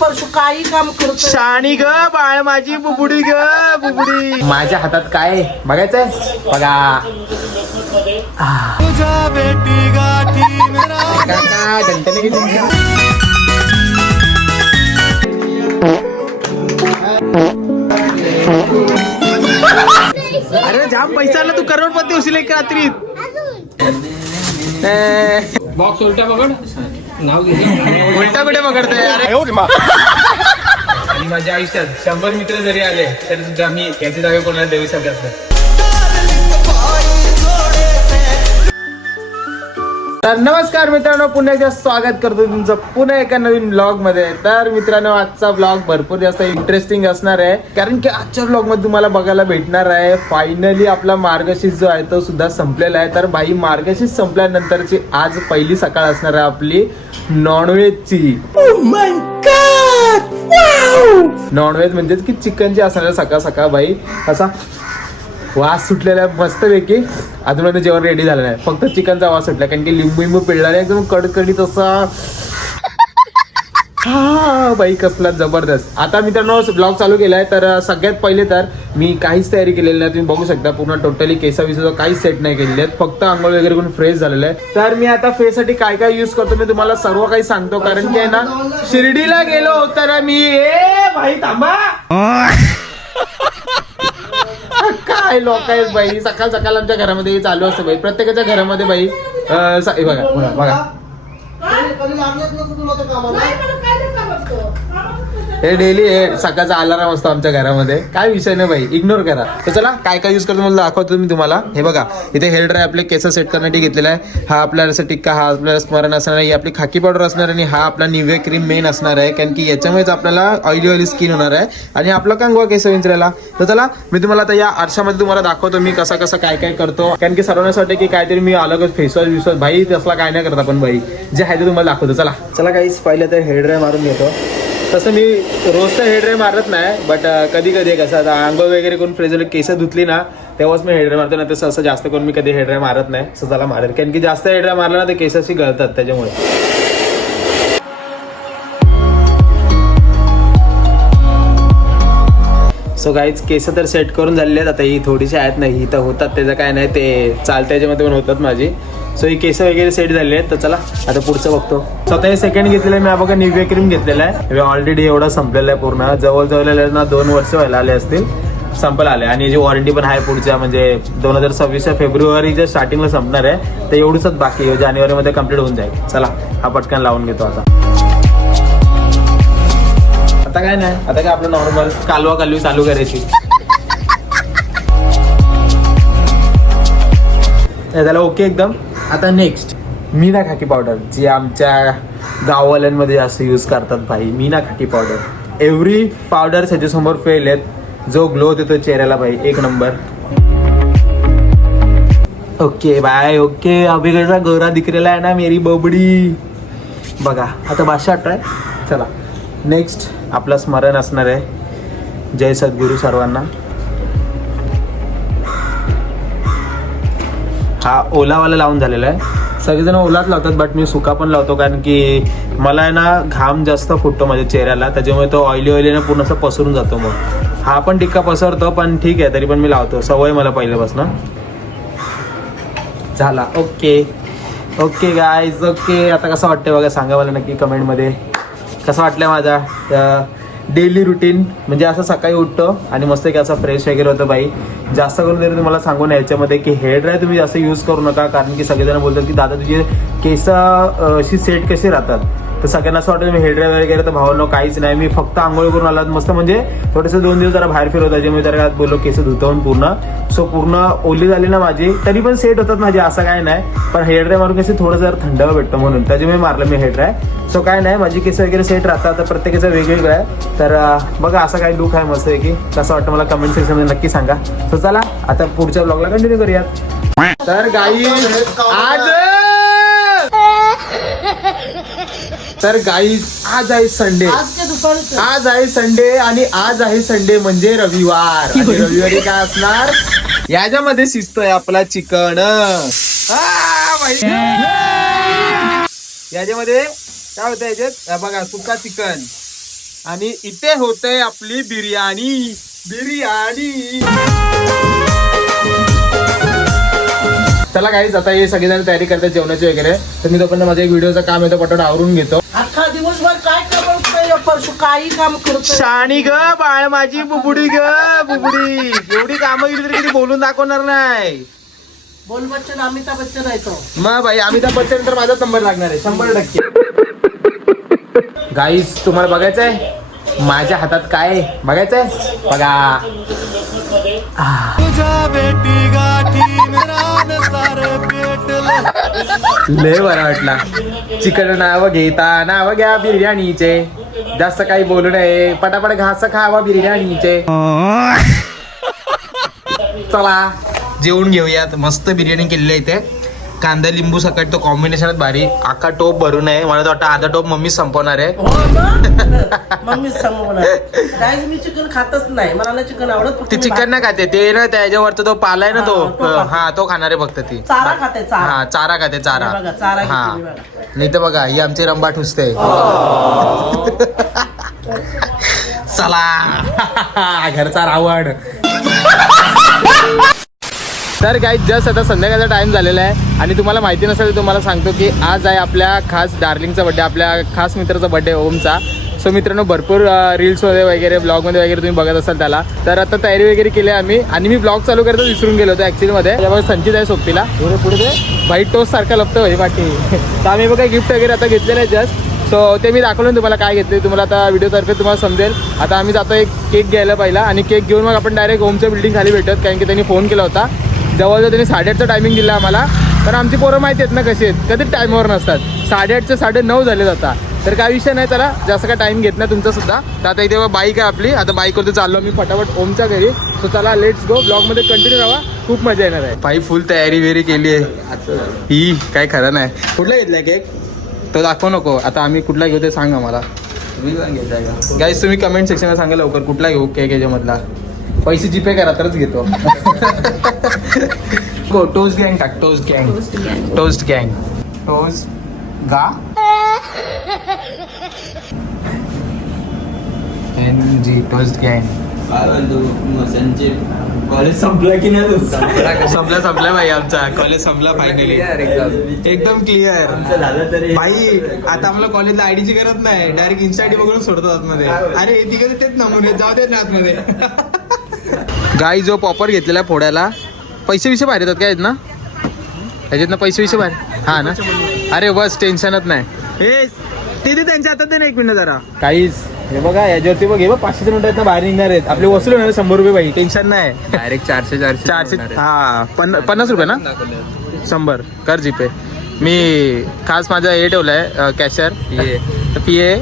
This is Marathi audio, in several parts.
परशु काही काम करतो. शाणी ग बाळ माझी बुबुडी ग बुबुडी. माझ्या हातात काय बघायचंय बघा. तुझ्या बेटी गाठी काका दंतने किती. अरे जाम पैसा आला, तू करोडपती होशील एक रात्रीत. बॉक्स उलटा पकड, नाव घे. उलटा कुठे पकडतोय. आणि माझ्या आयुष्यात 100 मित्र जरी आले तरी सुद्धा मी याची जागा कोणाला देऊ शकत नाही. तर नमस्कार मित्रांनो, पुन्हा एकदा स्वागत करतो तुमचं पुन्हा एका नवीन ब्लॉग मध्ये. तर मित्रांनो, आजचा ब्लॉग भरपूर जास्त इंटरेस्टिंग असणार आहे, कारण की आजच्या ब्लॉग मध्ये तुम्हाला बघायला भेटणार आहे फायनली आपला मार्गशीर्ष जो आहे तो सुद्धा संपलेला आहे. तर भाई, मार्गशीर्ष संपल्यानंतरची आज पहिली सकाळ असणार आहे आपली नॉनव्हेजची. नॉनव्हेज म्हणजेच की चिकनची असणार आहे सकाळ सकाळ. भाई असा वास सुटलेला मस्तपैकी. अजून जेवण रेडी झालं नाही, फक्त चिकनचा वास सुटला, कारण की लिंबू पिळला नाही, एकदम कडकडीत असा. हा बाई, कसला जबरदस्त. आता मित्रांनो ब्लॉग चालू केलाय. तर सगळ्यात पहिले तर मी काहीच तयारी केलेली नाही, तुम्ही बघू शकता पूर्ण टोटली केसाविसा काहीच सेट नाही केलेले आहेत, फक्त आंघोळ वगैरे करून फ्रेश झालेलं आहे. तर मी आता फेस साठी काय काय युज करतो मी तुम्हाला सर्व काही सांगतो, कारण की आहे ना शिर्डीला गेलो तर मी भाई थांबा काय लोक आहेत बाई. सकाळ सकाळ आमच्या घरामध्ये चालू असतं बाई, प्रत्येकाच्या घरामध्ये बाई. बघा बघा हे डेली सकाळचा अलार्म असतो आमच्या घरामध्ये. काय विषय नाही बाई, इग्नोर करा. तर चला काय काय युज करतो मला दाखवतो मी तुम्हाला. हे बघा, इथे हेअर ड्राय आपले केस सेट करण्यासाठी घेतलेला आहे. हा आपला रस टिक्का, हा आपल्याला स्मरण असणार आहे, ही आपली खाकी पावडर असणार आहे, आणि हा आपला निव्या क्रीम मेन असणार आहे, कारण की याच्यामुळेच आपल्याला ऑइली स्किन होणार आहे, आणि आपला कंगवा केस विंचरायला. तर चला मी तुम्हाला आता या आरशामध्ये तुम्हाला दाखवतो मी कसं कसं काय काय करतो, कारण की सर्वांसाठी की काहीतरी मी अलगच फेसवॉश विश्वास भाई तसला काय नाही करत आपण भाई, जे आहे ते तुम्हाला दाखवतो. चला चला काहीच पहिले तर हेअर ड्राय मारून घेतो. तसं मी रोज तर हेअर ड्राय मारत नाही, बट कधी कधी कसं आता आंघोळ वगैरे करून फ्रेश झाले, केस धुतली ना तेव्हाच मी हेअर ड्राय मारतो, नाही तसं असं जास्त करून मी कधी हेअर ड्राय मारत नाही. स्वतःला मारेल, कारण की जास्त हेअर ड्राय मारला ना ते केसाशी गळतात त्याच्यामुळे. सो गाईज केस तर सेट करून झालेले आहेत. आता ही थोडीशी आहेत नाही, ही तर होतात, त्याचं काय नाही, ते चालतं याच्यामध्ये पण होतात माझी. सो ही केस वगैरे सेट झाले आहेत. तर चला आता पुढचं बघतो. स्वतः हे सेकंड घेतलेलं आहे मी, बघा निव्या क्रीम घेतलेला आहे. ऑलरेडी एवढा संपलेला आहे पूर्ण, जवळजवळ ना 2 वर्ष व्हायला आले असतील, संपला आले. आणि जी वॉरंटी पण आहे पुढच्या, म्हणजे 2026 फेब्रुवारीच्या स्टार्टिंगला संपणार आहे, तर एवढंच बाकी जानेवारीमध्ये कम्प्लीट होऊन जाईल. चला हा पटकन लावून घेतो. आता काय नाही, आता काय आपलं नॉर्मल कालवा कालवी चालू करायची. त्याला ओके एकदम. आता नेक्स्ट मीना खाकी पावडर, जी आमच्या गाववाल्यांमध्ये जास्त यूज करतात भाई. मीना खाकी पावडर, एव्हरी पावडर त्याच्यासमोर फेल आहेत. जो ग्लो देतो चेहऱ्याला भाई, एक नंबर. Okay bye, okay. अभी कैसा गोरा दिख रहा है ना मेरी बबडी. बघा आता भाषा आठवाय. चला नेक्स्ट आपलं स्मरण असणार आहे, जय सद्गुरू सर्वांना. हा ओलावाला लावून झालेला आहे. सगळेजण ओलाच लावतात, बट मी सुका पण लावतो, कारण की मला आहे ना घाम जास्त फुटतो माझ्या चेहऱ्याला, त्याच्यामुळे तो ऑइली ना पूर्ण असं पसरून जातो. मग हा पण टिक्का पसरतो, पण ठीक आहे तरी पण मी लावतो, सवय मला पहिल्यापासून. झाला ओके ओके गाईज, ओके. आता कसं वाटतंय बघा, सांगा मला नक्की कमेंटमध्ये कसं वाटलं माझा डेली रुटीन. म्हणजे असं सकाळी उठतो आणि मस्त की असं फ्रेश वगैरे होतं बाई. जास्त करून तरी तुम्हाला सांगू नये याच्यामध्ये की हेअर ड्राय तुम्ही जास्त यूज करू नका, कारण की सगळेजण बोलतात की दादा तुझे केस अशी सेट कसे राहतात. तर सगळ्यांना असं वाटतं मी हेअर ड्राय वगैरे, तर भावांनो काहीच नाही. मी फक्त आंघोळ करून आला मस्त, म्हणजे थोडेसे 2 दिवस जरा बाहेर फिरवत, त्याच्यामुळे जरा बोललो केस धुतवून पूर्ण. सो पूर्ण ओली झाली ना माझी, तरी पण सेट होतात माझे, असं काय नाही. पण हेअर ड्राय मारून कसे थोडं जरा थंडावा भेटतं म्हणून त्याच्यामुळे मारलं मी हेअर ड्राय. सो काय नाही, माझी केस वगैरे सेट राहतात. तर प्रत्येकाचं वेगवेगळं आहे. तर बघा असा काही लुक आहे मस्त आहे की कसं वाटतं मला कमेंट सेक्शनमध्ये नक्की सांगा. सो चला आता पुढच्या ब्लॉगला कंटिन्यू करूयात. तर गाईज आज आहे संडे, आज आहे संडे, आणि आज आहे संडे म्हणजे रविवार. आणि रविवारी काय असणार, याच्यामध्ये शिजतोय आपला चिकन. याच्यामध्ये काय होतं, याच्यात बघा सुका चिकन, आणि इथे होते आपली बिर्याणी. चला गाईज, आता हे सगळेजण तयारी करतात जेवणाची वगैरे. तर मी तोपर्यंत माझा एक व्हिडिओचं काम येतं पटपट आवरून घेतो. अख्खा दिवसभर काय काम परशु काही काम करतो. शाणी ग बाळ माझी बुबुडी ग बुबुडी. एवढी कामं केली तरी कधी बोलून दाखवणार नाही. बोल बच्चन, अमिताभ बच्चन आहे तो. मग भाई अमिताभ बच्चन तर माझाच नंबर लागणार आहे 100%. गाईज, तुम्हाला बघायचंय माझ्या हातात काय आहे? बघायचंय? बघा. लय बरा वाटला. चिकन नाव घेता नाव घ्या बिर्याणीचे. जास्त काही बोलू नये, पटापट घास खावा बिर्याणीचे. चला जेवून घेऊयात. मस्त बिर्याणी केलेली आहे इथे. कांदा लिंबू सकाळी तो कॉम्बिनेशनच भारी. आका टोप भरून आहे. मला तर वाटतं अर्धा टोप मम्मी संपवणार आहे. मम्मी संपवणार. गाईज मी चिकन खातच नाही, मला चिकन आवडत. ती चिकन ना खाते ते ना, त्याच्यावरचा तो पाला आहे ना तो. हा तो खाणार आहे फक्त ती. चारा खाते, चारा. हा चारा खाते, चारा. बघा, चारा घेते हा मी बघा. नाही तर बघा ही आमची रंबा ठुसते. चला घरचा रावण. तर काही जस्ट आता संध्याकाळचा टाइम झालेला आहे आणि तुम्हाला माहिती नसेल तर तुम्हाला सांगतो की आज आहे आपल्या खास डार्लिंगचा बड्डे, आपल्या खास मित्राचा बड्डे ओमचा. सो मित्रांनो, भरपूर रील्समध्ये वगैरे ब्लॉगमध्ये वगैरे तुम्ही बघत असाल त्याला. तर आता तयारी वगैरे केली आम्ही आणि मी ब्लॉग चालू करता विसरून गेलो होतो ॲक्च्युअलीमध्ये. त्यामुळे संचित आहे सोबतीला. पुढे ते व्हाईट टोस्ट सारखा लपतं भाई बाकी. तर आम्ही बघा गिफ्ट वगैरे आता घेतलेलं आहे जस्ट. सो ते मी दाखवलं तुम्हाला काय घेतले. तुम्हाला आता व्हिडिओतर्फे तुम्हाला समजेल. आता आम्ही जातो एक केक घ्यायला पहिला आणि केक घेऊन मग आपण डायरेक्ट ओमच्या बिल्डिंग खाली भेटत. कारण की त्यांनी फोन केला होता. जवळजवळ त्यांनी 8:30चा टायमिंग दिला आम्हाला. पण आमची पोरं माहिती आहेत ना कशी आहेत, कधी टाईमवर नसतात. 8:30चे 9:30 झाले जातात. तर काय विषय नाही. चला जास्त काय टाईम घेत नाही तुमचा सुद्धा. तर आता इथे बाईक आहे आपली. आता बाईकवरती चाललो मी फटाफट ओमच्या घरी. सो चला लेट्स गो. ब्लॉगमध्ये कंटिन्यू राहा, खूप मजा येणार आहे. बाई फुल तयारी वेरी केली आहे ही, काय खरं नाही. कुठला घेतलाय केक तो दाखवू नको. आता आम्ही कुठला घेऊ ते सांगा मला. गाईस तुम्ही कमेंट सेक्शनला सांगा लवकर कुठला घेऊ केक याच्यामधला. पैसे जीपे करा तरच घेतो. टोस्ट गँग टाक. टोस्ट गँग. टोस्ट गँग. टोस्ट गा NG टोस्ट गँग. कॉलेज संपला की नाही? संपला भाई आमचा कॉलेज संपला फायनली. एकदम क्लिअर झालं तरी भाई. आता आम्हाला कॉलेजला आयडीची गरज नाही, डायरेक्ट इन्स्टा आयडी बघून सोडतात आतमध्ये. अरे तिकडे तेच नमुने जाऊ देत ना आतमध्ये. गाई जो पॉपर घेतलेला फोडायला पैसे विषय बाहेर येतात काय आहेत ना ह्याच्यातनं पैसे विषय बाहेर. हा ना. अरे बस टेन्शनच नाही. हे ते त्यांच्या हातात दे ना 1 मिनिट जरा. काहीच हे बघा याच्यावरती बघ. हे बघ 500 नोट बाहेर निघणार आहेत आपले. वसूल होणार 100 रुपये भाई. टेन्शन नाही. डायरेक्ट 400 हा 50 रुपये ना. 100 कर जीपे. मी खास माझा हे ठेवलाय कॅशर PA.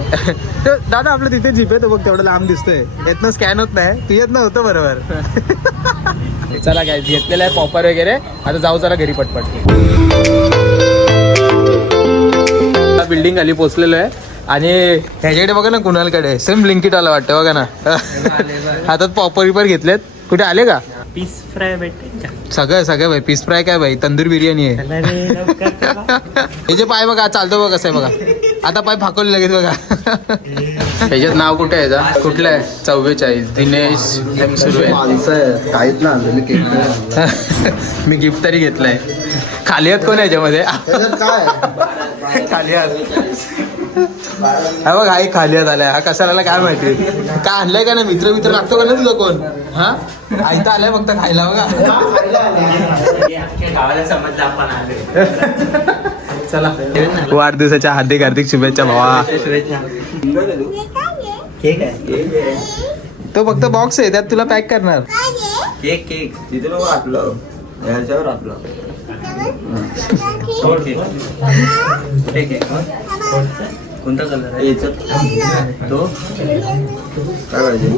दादा आपलं तिथे जीपे तो बघ तेवढं लांब दिसतोय. येतनं स्कॅन होत नाही. तू येत नव्हतं बरोबर. चला काय घेतलेलं आहे पॉपर वगैरे. आता जाऊ चला घरी पटपट. बिल्डिंग खाली पोहोचलेलो आहे आणि ह्याच्याकडे बघा ना कुणालकडे सेम ब्लिंकिट आला वाटतं बघा ना. हातात पॉपर विपर घेतलेत. कुठे आले का? पीस फ्राय भेटते. सगळं भाई. पीस फ्राय काय भाई, तंदूर बिर्याणी आहे. हे जे पाय बघा चालतो बघा कसं आहे बघा. आता पाय फाकवले लगेच बघा. ह्याच्यात नाव कुठे आहे याचा? कुठलं आहे? 44 दिनेश एम सुरू आहे. काहीच ना मी गिफ्ट तरी घेतलंय. खाली हात कोण आहे याच्यामध्ये? काय खाली हात. हा बघ हा खाली हात आलाय. हा कसा आला काय माहिती. काय आणलंय का ना मित्र लागतो का ना तुझं कोण? हा आयता आलाय फक्त खायला बघा. चला वाढदिवसाच्या हार्दिक शुभेच्छा भावा. तो फक्त बॉक्स आहे त्यात तुला पॅक करणार. केक तिथे नको आपलं ह्याच्यावर आपलं कोणता कलर आहे तो काय पाहिजे?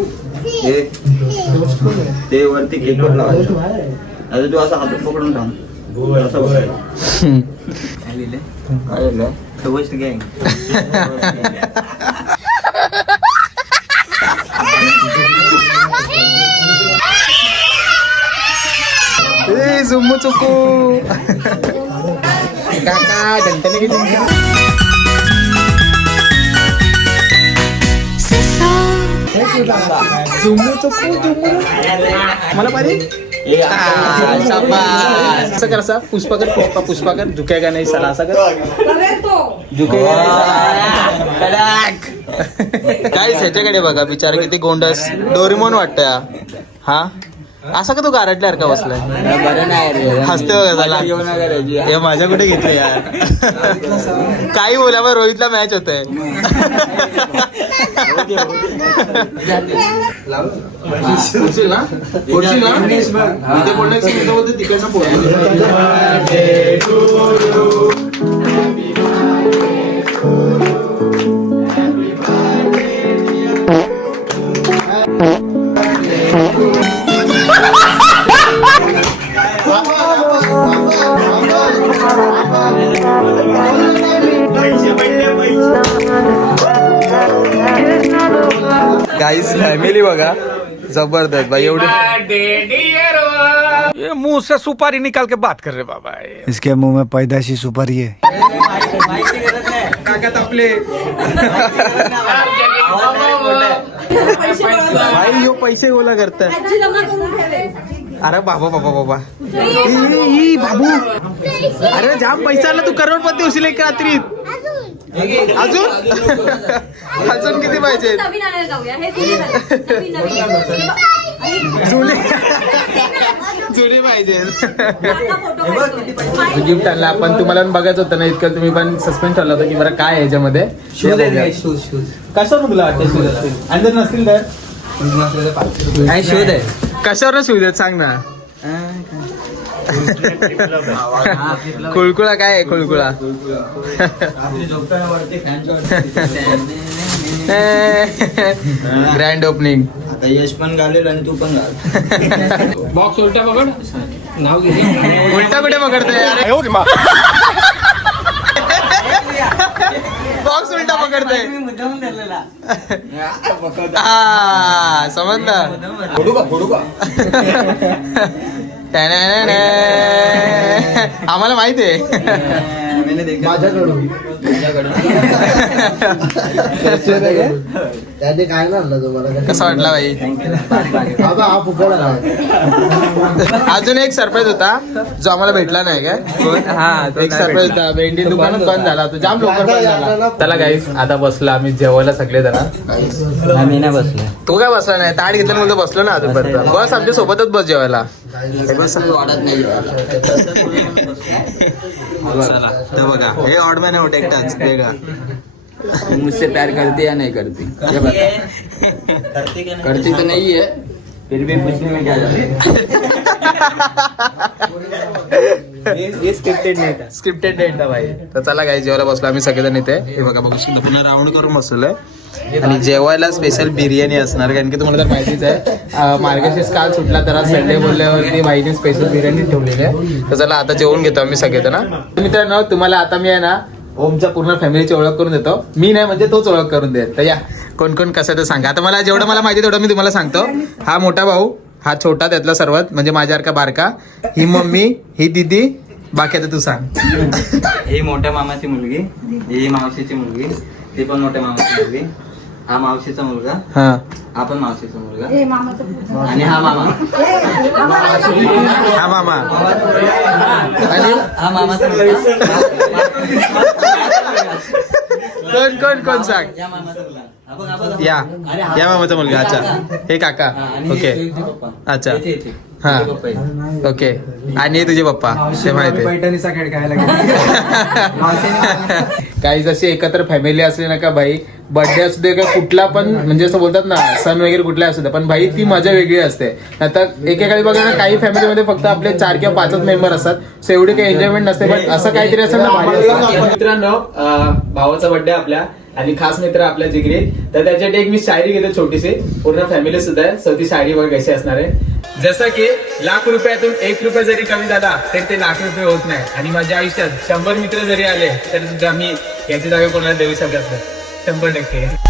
ते वरती केकवर लावायचं. आता तू असं हात पकडून थांब. असं बघायचं. काय लिहिलंय? काय लिहिलंय? टोस्ट गँग. झुम्मू चुकू काका दंतने किती मला पाहिजे असं कर, असा पुष्पा कर, पुष्पा कर. झुकेगा नाही साला, असा कर. झुकेगा काय ह्याच्याकडे बघा बिचारा किती गोंडस डोरेमोन वाटतं हा. असं का तू गारटल्यावर का बसलाय? बरं नाही रे, हसते बघा त्याला. हे माझ्या कुठे घेतले यार. काही बोला मग रोहितला मॅच होतंय. गाईस फॅमिली बघा जबरदस्त भाई. एवढे ये मुंह से सुपारी निकाल के बात कर रहे बाबा. इसके मुंह में पैदाशी सुपारी है. काकात आपले भाई यो पैसे गोला करतात. अरे बाबा बाबा बाबा ई बाबू, अरे जाम पैसा आला, तू करोडपती होशील एक रात्रीत. अजून अजून किती पाहिजे? जुने पाहिजे. गिफ्ट आणला आपण, तुम्हाला पण बघायचं होतं ना इतकं, तुम्ही पण सस्पेन्स ठेवला होता की बरं काय ह्याच्यामध्ये. कशावर तुला वाटतं शूज असतील आणि जर नसतील तर काय शोध आहे? कशावर शूज आहेत सांग ना. कुळकुळा काय आहे कुळकुळा? Grand opening. आता यश पण घालेल आणि तू पण घाल. बॉक्स उलटा पकड, नाव घे. उलटा कुठे पकडतोय? बॉक्स उलटा पकडतोय. हा समजलं. आम्हाला माहिती आहे. काय म्हणलं तुम्हाला? कसं वाटला भाई? अजून एक सरप्राईज होता जो आम्हाला भेटला नाही काय. एक सरप्राईज होता, भेंडी दुकानात बंद झाला तो, जाम लवकर बंद झाला. त्याला गाईस आता बसला आम्ही जेवायला सगळे जण. आम्ही नाही बसलो. तू काय बसला नाही? ताट घेतलं म्हणून बसलो ना अजूनपर्यंत. बस आमच्या सोबतच बस जेवायला. वाढत नाही. तर बघा हे ऑड मॅन आउट एकटाच वेगळा. मुझसे प्यार करती या नहीं करती? ये बता. करती तो नहीं है, फिर भी पूछने में क्या जाता है? स्क्रिप्टेड डेट था भाई. तर चला काय जेवायला बसलो आम्ही सगळेजण इथे. हे बघा बघू शकतो पुन्हा राऊंड करून बसलोय. आणि जेवायला स्पेशल बिर्याणी असणार, कारण की तुम्हाला तर माहितीच आहे मार्गशीर्ष काल सुटला तर आज संडे बोलल्यावरती बाईने स्पेशल बिर्याणी ठेवलेली आहे. तर चला आता जेवून घेतो आम्ही सगळेजण. मित्रांनो तुम्हाला आता मी आहे ना ओमच्या पूर्ण फॅमिलीची ओळख करून देतो. मी नाही म्हणजे तोच ओळख करून देत. तर या कोण कोण कसं तर सांगा. आता मला जेवढं मला माहिती तेवढं मी तुम्हाला सांगतो. हा मोठा भाऊ, हा छोटा त्यातला सर्वात म्हणजे माझ्यासारखा बारका, ही मम्मी, ही दीदी, बाकी आता तू सांग. ही मोठ्या मामाची मुलगी, ही मावशीची मुलगी, ती पण मोठ्या मामाची मुलगी, हा मावशीचा मुलगा, हा पण मावशीचा मुलगा, आणि हा मामा, हा मामा, आणि हा मामाचा मुलगा. कोण कोण कोण सांग. या मामाचा मुलगा. या या मामाचा मुलगा. अच्छा हे काका. ओके अच्छा हा ओके. आणि तुझे पप्पा ते माहिती. पैठणीचा खेळ खेळायला काही जशी एकत्र फॅमिली असली ना का भाई, बर्थडे असू दे का कुठला पण म्हणजे असं बोलतात ना सण वगैरे कुठला असू दे, पण भाई ती मजा वेगळी असते. आता एकेकाळी बघा ना काही फॅमिलीमध्ये फक्त आपले 4 किंवा 5च मेंबर असतात, सो एवढी काही एन्जॉयमेंट नसते. पण असं काहीतरी असेल ना भारी असतं. मित्रांनो भावाचा बर्थडे आपल्या आणि खास मित्र आपल्या जिगरी, तर त्याच्यासाठी एक मी शायरी घेतो छोटीशी. पूर्ण फॅमिली सुद्धा आहे, सो ती शायरी बघ कशी असणार आहे. जसं की ₹1,00,000 1 रुपया जरी कमी झाला तर ते ₹1,00,000 होत नाही. आणि माझ्या आयुष्यात 100 मित्र जरी आले तरी सुद्धा मी याची जागा कोणाला देऊ शकत नाही 100%.